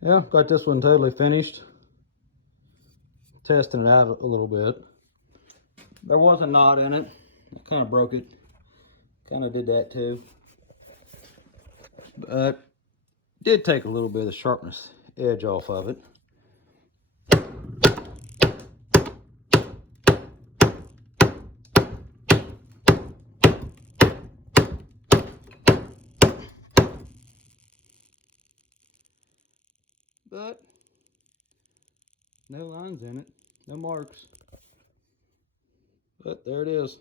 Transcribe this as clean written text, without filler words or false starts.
Yeah, got this one totally finished. Testing it out a little bit. There was a knot in it. I kind of broke it. Kind of did that too. But did take a little bit of the sharpness edge off of it. But no lines in it, no marks. But there it is.